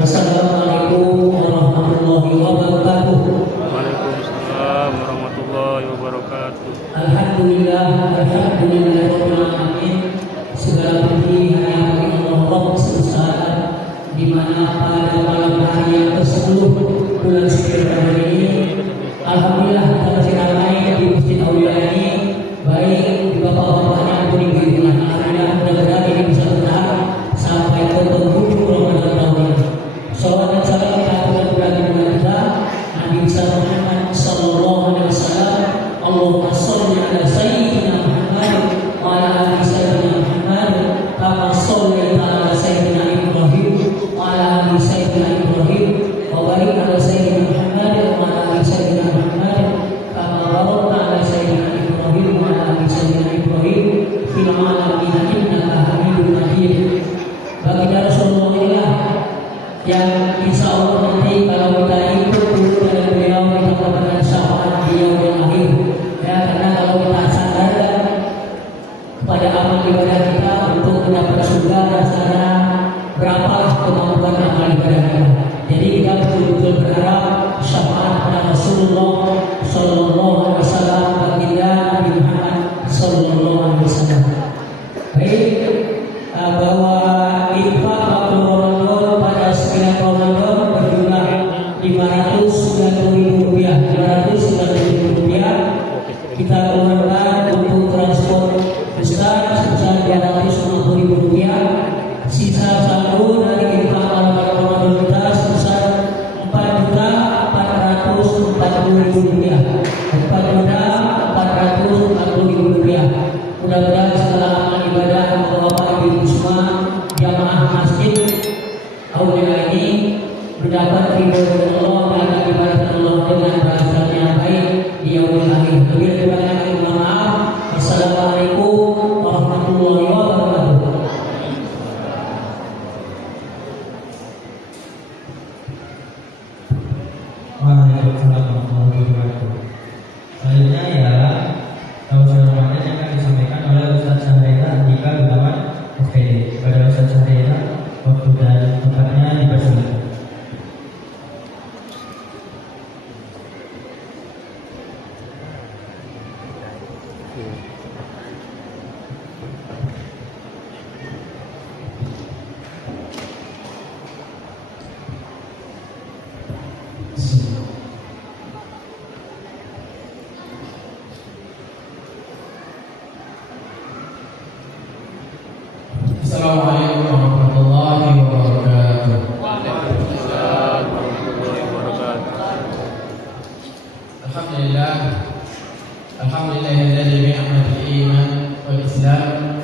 Assalamualaikum warahmatullahi wabarakatuh. Waalaikumsalam warahmatullahi wabarakatuh. Alhamdulillah rabbil alamin. Segala puji hanya bagi Allah sebesar di mana pada malam hari yang ke-10 bulan Syawal ini, alhamdulillah kita masih ramai di Masjid Aulia ini, baik di bapak-bapaknya maupun di ibu-ibunya. Alhamdulillah, mudah-mudahan ini bisa bertahan sampai ke penghujung Ramadan tahun ini. Salawat dan salam kita aturkan kepada kita Nabi besar Muhammad sallallahu alaihi wasallam. Allahumma shalli ala sayyidina Muhammad wa ala ali sayyidina Muhammad kama shallaita ala sayyidina Ibrahim wa ala ali sayyidina Ibrahim wa barik ala sayyidina Muhammad wa ala ali sayyidina Muhammad kama barakta ala sayyidina Ibrahim wa ala ali sayyidina Ibrahim fil alamin innaka Hamidum Majid. Baginda Rasulullah inilah yang insya Allah nanti kalau kita ikut dulu dari beliau, kita mendapatkan syafaat beliau yang akhir. Ya, karena kalau kita sadarkan kepada amal ibadah kita untuk mendapat surga dan sana berapa kemampuan amal ibadah kita. Jadi kita betul-betul berharap syafaat pada Rasulullah Sallallahu Alaihi Wasallam, baginda Nabi Muhammad Sallallahu Alaihi Wasallam. Baik, bahwa infak waktu Ramadan pada 9 Ramadan berjumlah Rp590.000. Kita keluarkan untuk transport besar sebesar Rp250.000. Sisa saldo dari infak pada Ramadan kita sebesar Rp4.440.000. Rp4.440.000. Mudah-mudahan segala amal ibadah Bapak Ibu semua jamaah masjid Aulia ini mendapat ridho dari Allah dan ibadah Allah dengan bahasa yang baik di yaumil akhir. Lebih banyak mohon maaf. Wassalamualaikum warahmatullahi wabarakatuh. Waalaikumsalam warahmatullahi wabarakatuh. Selanjutnya ya tausiah Ramadan yang akan disampaikan oleh Ustaz Syahrita Andika Gunawan SPD. Kepada Ustaz Syahrita, waktu dan tempatnya dipersilakan. Assalamualaikum warahmatullahi wabarakatuh. Waalaikumsalam warahmatullahi wabarakatuh. Alhamdulillah, alhamdulillahilladzi bi ni'matihi iman wal islam.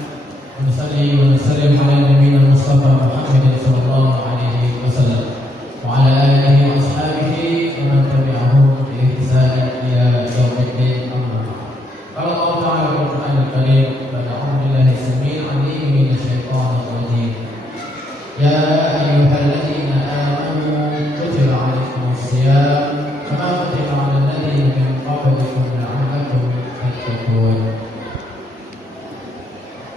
Wa nusalli wa nusallim ala nabiyyina Mustafa Muhammadin sallallahu alaihi wasallam wa ala alihi wa ashabihi wa man tabi'ahum bi ihsan ila yaumiddin. Amma ba'd. Qala Allah ta'ala fil Qur'anil Karim, alhamdulillahi samil 'alim minasy syaithanir rajim. Ya ayyuhalladzina amanu kutiba 'alaikumus shiyam kama kutiba 'alal ladzina min qablikum la'allakum tattaqun.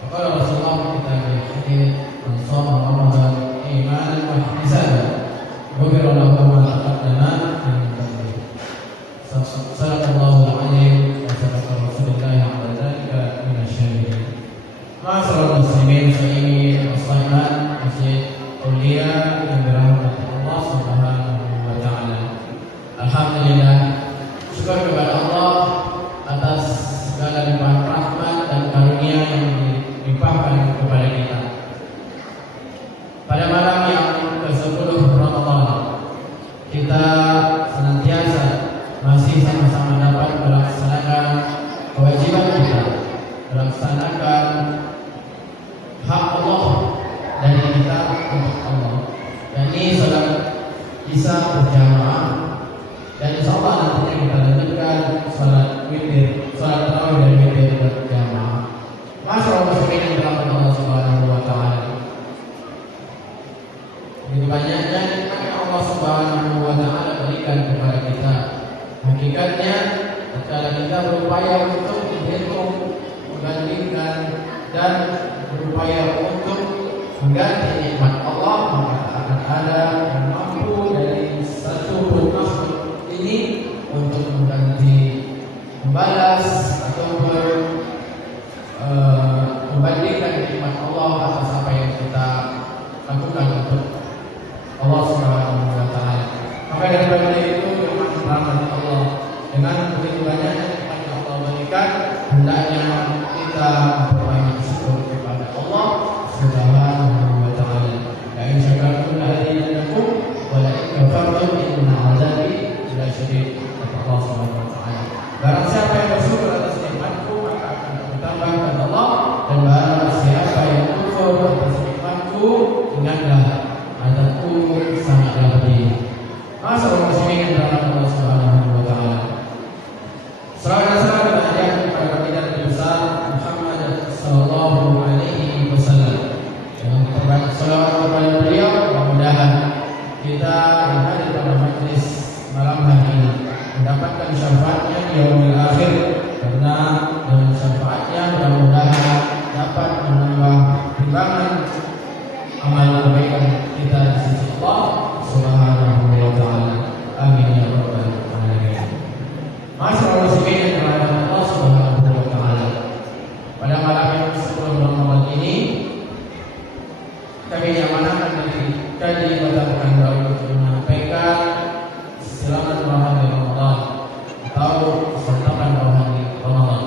Qala Rasulullah kita berhadis man shoma Ramadan imanan wa ihtisaban ghufira lahu ma taqaddama min dhanbihi. Sadaqallahul 'azim sadaqa Rasulullah ala dzalika minasyahidin. Ma'asyiral muslimin, sayyidi as-shaimat, masjid Aulia yang dirahmati Allah Subhanahu wa taala. Alhamdulillah, syukur kepada Allah atas segala limpahan rahmat dan karunia yang dilimpahkan kepada kita. Pada malam yang ke-10 Ramadan, kita senantiasa masih sama-sama dapat melaksanakan kewajiban kita, melaksanakan hak Allah dari kita untuk Allah. Dan ini salat Isya berjamaah, dan insyaallah nantinya kita lanjutkan salat witir, salat tarawih dan witir berjamaah. Masyaallah muslimin yang dirahmati Allah Subhanahu wa taala. Begitu banyaknya nikmat yang Allah Subhanahu wa taala berikan kepada kita. Hakikatnya tatkala kita berupaya untuk menghitung, membandingkan dan berupaya untuk mengganti nikmat Allah, maka akan ada yang mampu dari satu makhluk ini untuk mengganti, membalas ataupun membandingkan nikmat Allah atas apa yang kita lakukan untuk Allah Subhanahu wa taala. Maka daripada itu memang rahmat Allah dengan begitu banyaknya nikmat yang Allah berikan, hendaknya kita berbanyak syukur kepada Allah Subhanahu wa taala. La in syakartum la azidannakum wa la in kafartum inna 'adzabi lasyadid. Allah Subhanahu wa taala. Barang siapa yang bersyukur atas nikmatku, maka akan bertambah kata Allah, dan barang siapa yang kufur atas nikmatku, ingatlah azabku sangatlah pedih. Masyaallah muslimin yang dirahmati Allah Subhanahu wa taala. Salawat dan salam kepada baginda Nabi besar Muhammad sallallahu alaihi wasallam. Dengan kita banyak salawat kepada beliau, mudah-mudahan kita yang hadir pada majlis malam hari ini mendapatkan syafaatnya di yaumil akhir, karena dengan syafaatnya mudah-mudahan dapat menambah timbangan amal kebaikan kita di sisi Allah Subhanahu wa taala. Amin ya rabbal alamin. Masyaallah muslimin yang dirahmati Allah Subhanahu wa taala. Pada malam yang ke-10 Ramadan ini kami diamanahkan dari Kaji Kota Pekanbaru untuk menyampaikan selamat rohani Ramadan atau santapan rohani Ramadan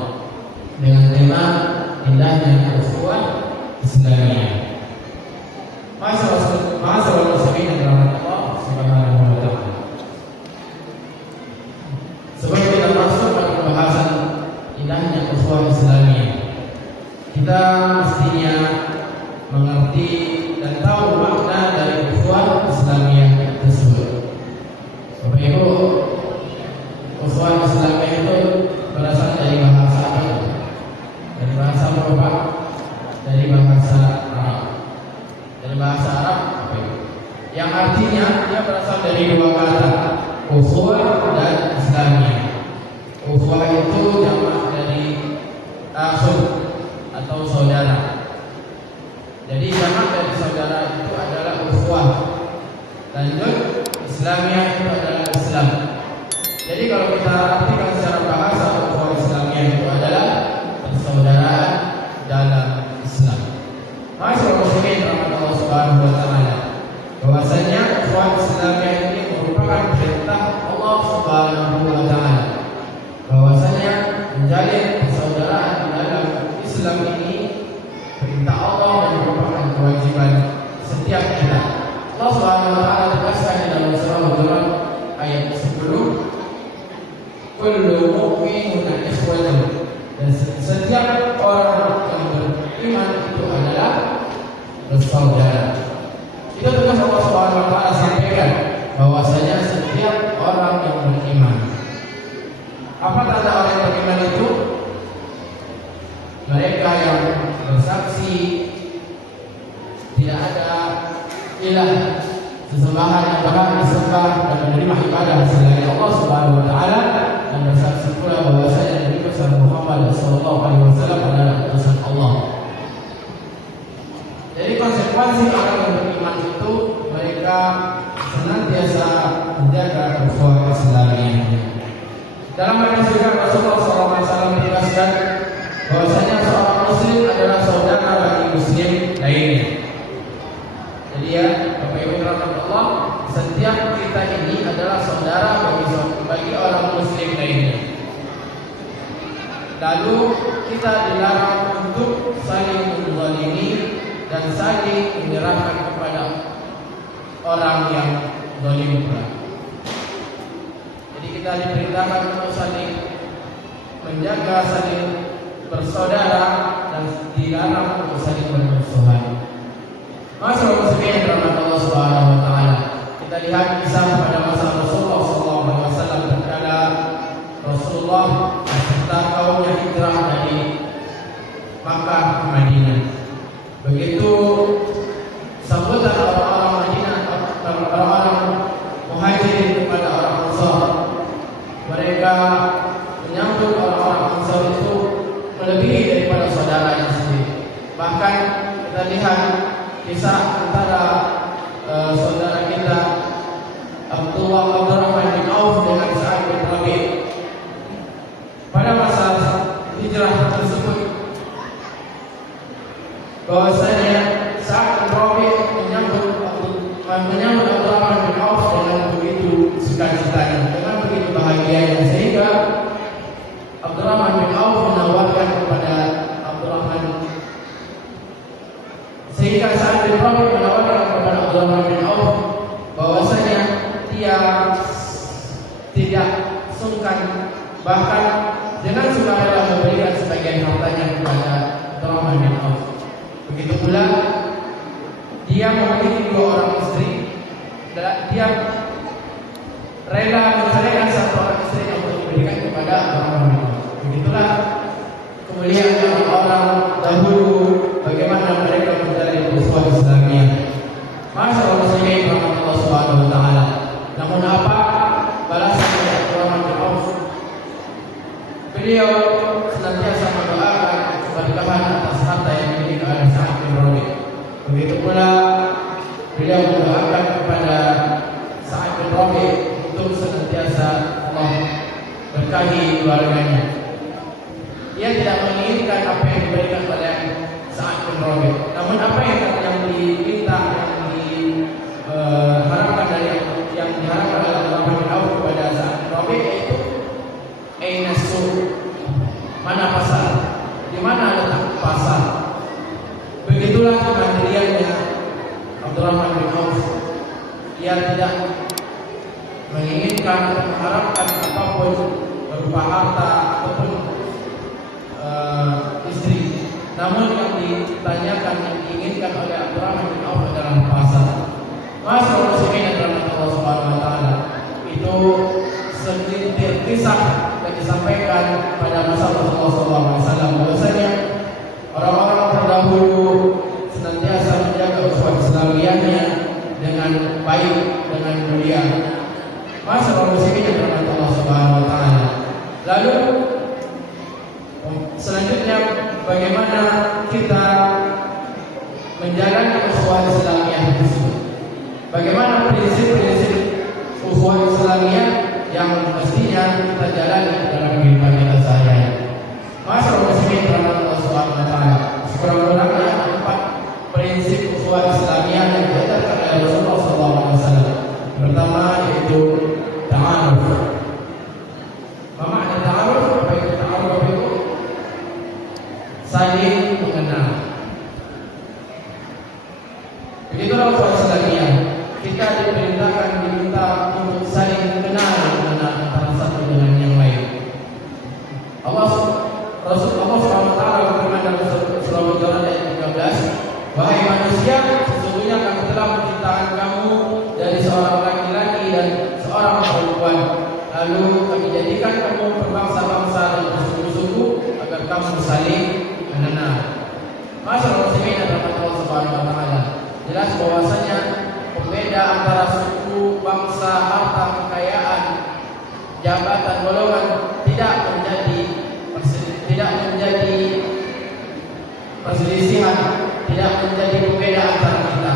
dengan tema indahnya ukhuwah Islamiyah. Masyaallah muslimin yang dirahmati Allah Subhanahu wa taala. Sebelum kita masuk pada pembahasan indahnya ukhuwah Islamiyah, kita mestinya mengerti dan tahu makna dari ukhuwah Islamiyah tersebut. Bapak Ibu, ukhuwah Islamiyah itu berasal dari bahasa apa? Dari bahasa apa? Dari bahasa Arab. Dari bahasa Arab apa itu? Yang artinya dia berasal dari dua kata, ukhuwah dan Islamiyah. Ukhuwah itu jamak dari akhun atau saudara. Jadi jamak dari saudara itu adalah ukhuwah. Lanjut, Islamiyah itu adalah Islam. Jadi kalau kita artikan secara bahasa, ukhuwah Islamiyah itu adalah persaudaraan dalam Islam. Masyaallah muslimin rahmat Allah Subhanahu wa taala. Bahwasanya ukhuwah Islamiyah ini merupakan perintah Allah Subhanahu wa taala. Bahwasanya menjalin persaudaraan dalam Islam ini perintah Allah dan merupakan kewajiban setiap kita. Allah Subhanahu wa taala tegaskan di dalam surah Al-Hujurat ayat 10, kullu mu'minun ikhwatun, dan setiap orang yang beriman itu adalah bersaudara. Itu tegas Allah Subhanahu wa taala sampaikan bahwasanya setiap orang yang beriman. Apa tanda orang yang beriman itu? Mereka yang bersaksi tidak ada ilah sesembahan yang berhak disembah dan menerima ibadah selain Allah Subhanahu wa taala, dan bersaksi pula bahwasanya Nabi Muhammad sallallahu alaihi wasallam adalah utusan Allah. Jadi konsekuensi orang yang beriman itu mereka senantiasa menjaga ukhuwah Islamiyah. Dalam hadis juga Rasulullah SAW menjelaskan bahwasanya seorang muslim adalah saudara bagi muslim lainnya. Jadi ya, Bapak Ibu rahmat Allah, setiap kita ini adalah saudara bagi orang muslim lainnya. Lalu kita dilarang untuk saling menzalimi dan saling menyerahkan kepada orang yang zalim pula. Jadi kita diperintahkan untuk saling menjaga, saling bersaudara, dan dilarang untuk saling bermusuhan. Masyaallah muslimin rahmat Allah Subhanahu wa taala. Kita lihat kisah pada masa Rasulullah SAW tatkala Rasulullah beserta kaumnya hijrah dari Makkah ke Madinah. Begitu sambutan orang-orang Madinah, orang-orang Muhajirin kepada orang Ansar, mereka menyambut orang-orang Ansar itu melebihi daripada saudaranya sendiri. Bahkan kita lihat kisah antara saudara kita Abdurrahman bin Auf dengan Sa'ad bin Rabi'. Pada masa hijrah tersebut, bahwasanya Sa'ad bin Rabi' menyambut Abdurrahman bin Auf dengan begitu sukacitanya, dengan begitu bahagianya, sehingga Abdurrahman bin Auf menawarkan kepada Sa'ad bin Rabi' menawarkan kepada Abdurrahman bin Auf bahwasanya dia tidak sungkan, bahkan dengan sukarela memberikan sebagian hartanya kepada Abdurrahman bin Auf. Begitu pula dia memiliki 2 orang istri, dia rela menceraikan 1 orang istri untuk diberikan kepada Abdurrahman bin Auf. Begitulah kemuliaan orang dahulu, bagaimana mereka mencari ukhuwah Islamiyah. Masyaallah muslimin rahmatullah subhanahu wa taala. Namun apa balasan dari Abdurrahman bin Auf? Beliau senantiasa mendoakan keberkahan atas harta yang dimiliki oleh Sa'ad bin Rabi'. Begitu pula beliau mendoakan kepada Sa'ad bin Rabi' untuk senantiasa Allah berkahi keluarganya. Dia tidak menginginkan apa yang diberikan oleh Sa'ad bin Rabi', namun apa yang diminta, yang diharapkan yang diharapkan oleh Abdurrahman bin Auf kepada Sa'ad bin Rabi' yaitu aina suq, mana pasar, di mana letak pasar. Begitulah kemandiriannya Abdurrahman bin Auf. Dia tidak menginginkan atau mengharapkan apapun berupa harta ataupun istri. Namun yang ditanyakan, yang diinginkan oleh Abdurrahman bin Auf adalah pasar. Masyaallah muslimin rahmatullah subhanahu wa taala. Itu segelintir kisah yang disampaikan pada masa Rasulullah SAW, bahwasanya orang-orang terdahulu senantiasa menjaga ukhuwah Islamiyahnya dengan baik, dengan mulia. Masyaallah muslimin rahmatullah subhanahu wa taala. Lalu selanjutnya, bagaimana kita menjalani ukhuwah Islamiyah tersebut? Bagaimana prinsip-prinsip ukhuwah Islamiyah yang mestinya kita jalani dalam kehidupan kita sehari-hari? Masyaallah muslimin rahmatullah subhanahu wa taala. Sekurang-kurangnya 4 prinsip ukhuwah Islamiyah yang diajarkan oleh Rasulullah SAW. Pertama yaitu ta'aruf. Apa makna ta'aruf? Apa itu ta'aruf itu? Saling mengenal. Begitulah ukhuwah Islamiyah. Kita diminta untuk saling mengenal antara satu dengan yang lain. Rasulullah SWT berfirman dalam surah Hujurat ayat 13, "Wahai manusia, sesungguhnya kami telah menciptakan kamu dari seorang laki-laki dan seorang perempuan. Lalu kami jadikan kamu berbangsa-bangsa dan bersuku-suku agar kamu saling mengenal." Masyaallah muslimin rahmatullah subhanahu wa taala. Jelas bahwasanya pembeda antara suku, bangsa, harta, kekayaan, jabatan, golongan tidak menjadi perselisihan, tidak menjadi pembeda antara kita.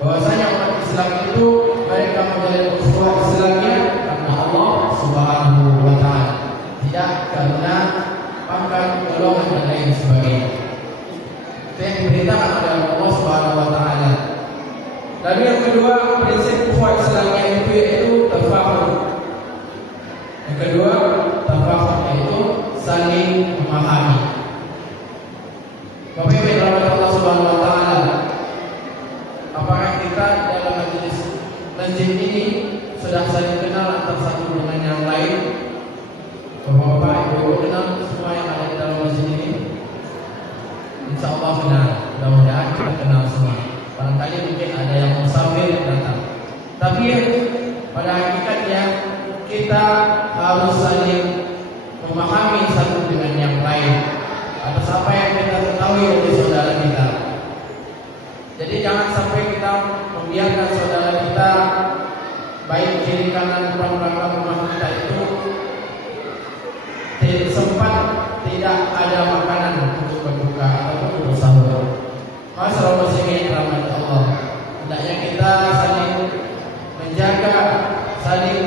Bahwasanya umat Islam itu mereka menjalin ukhuwah Islamiyah karena Allah Subhanahu wa taala. dan lain sebagainya. Itu yang diberitakan oleh Allah Subhanahu wa taala. Lalu yang kedua, prinsip ukhuwah Islamiyah itu yaitu tafahum. Yang kedua, tafahum yaitu saling memahami. Bapak Ibu yang dirahmati Allah Subhanahu wa taala, apakah kita dalam majelis masjid ini sudah saling kenal antara satu dengan yang lain? Bapak-bapak, ibu-ibu kenal semua yang ada di dalam masjid ini? Insya Allah kenal. Mudah-mudahan kita kenal semua. Barangkali mungkin ada yang musafir yang datang. Tapi pada hakikatnya kita harus saling memahami satu dengan yang lain atas apa yang kita ketahui dari saudara kita. Jadi jangan sampai kita membiarkan saudara kita baik kiri kanan depan belakang rumah kita itu sempat tidak ada makanan untuk berbuka ataupun untuk sahur. Masalah muslimin rahmat Allah, hendaknya kita saling menjaga, saling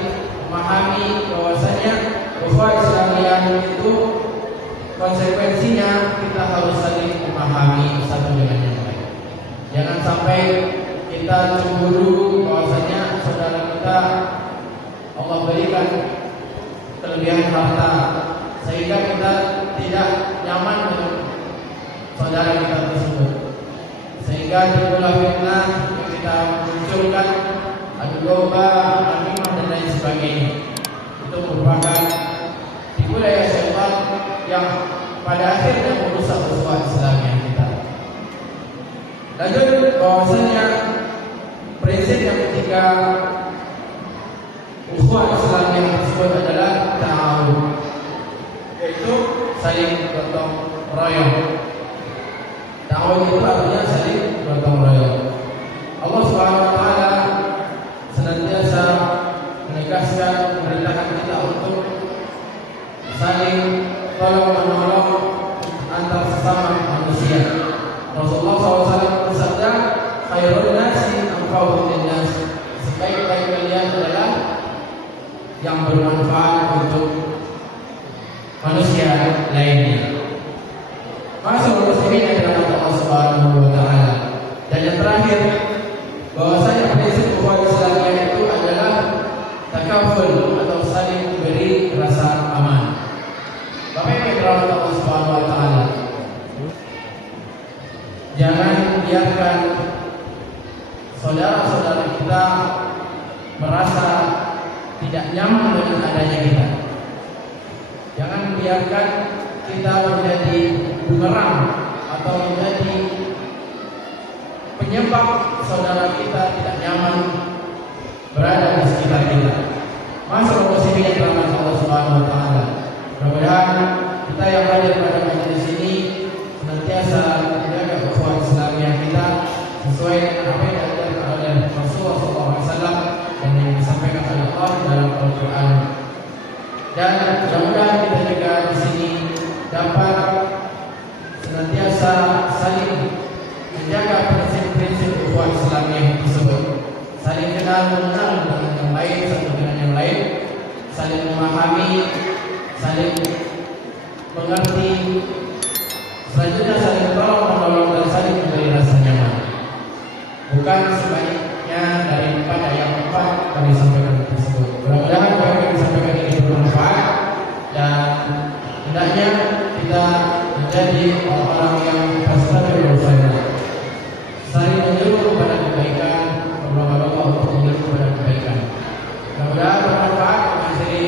memahami bahwasanya ukhuwah Islamiyah itu konsekuensinya kita harus saling memahami satu dengan yang lain. Jangan sampai kita cemburu bahwasanya saudara kita Allah berikan kelebihan harta sehingga kita tidak nyaman dengan saudara kita tersebut, sehingga timbullah fitnah yang kita munculkan, adu domba, namimah dan lain sebagainya. Itu merupakan tipu daya syaitan yang pada akhirnya merusak ukhuwah Islamiyah kita. Lanjut, bahwasanya prinsip yang ketiga ukhuwah Islamiyah tersebut adalah ta'awun, yaitu saling gotong royong. Ta'awun itu artinya saling gotong royong. Allah Subhanahu wa taala senantiasa menegaskan, memerintahkan kita untuk saling tolong menolong antar sesama manusia. Rasulullah SAW bersabda, khairun nasi anfa'uhum linnas, sebaik-baik kalian adalah yang bermanfaat untuk manusia lainnya. Masalah muslimin yang dirahmati Allah Subhanahu wa taala. Dan yang terakhir, bahwasanya prinsip ukhuwah Islamiyah itu adalah takaful atau saling memberi rasa aman. Bapak Ibu yang dirahmati Allah Subhanahu wa taala, jangan biarkan saudara-saudara kita merasa tidak nyaman dengan adanya kita. Jangan biarkan kita menjadi bumerang atau menjadi penyebab saudara kita tidak nyaman berada di sekitar kita. Masalah muslimin yang dirahmati Allah Subhanahu wa taala, mudah-mudahan kita yang hadir pada majelis ini senantiasa menjaga ukhuwah Islamiyah kita sesuai dengan apa yang diajarkan oleh Rasulullah SAW dan yang disampaikan oleh Allah dalam Al-Quran. Dan mudah-mudahan kita juga di sini dapat senantiasa saling menjaga prinsip-prinsip ukhuwah Islamiyah tersebut, saling kenal mengenal dengan yang lain, satu dengan yang lain, saling memahami, saling mengerti, selanjutnya saling tolong menolong dan saling memberi rasa nyaman. Bukan sebaliknya daripada yang empat kami sampaikan tersebut. Mudah-mudahan apa yang kami sampaikan ini bermanfaat dan hendaknya kita menjadi orang-orang yang fastabiqul khairat, saling menyuruh kepada kebaikan, berlomba-lomba untuk menyuruh kepada kebaikan. Mudah-mudahan bermanfaat. Akhiri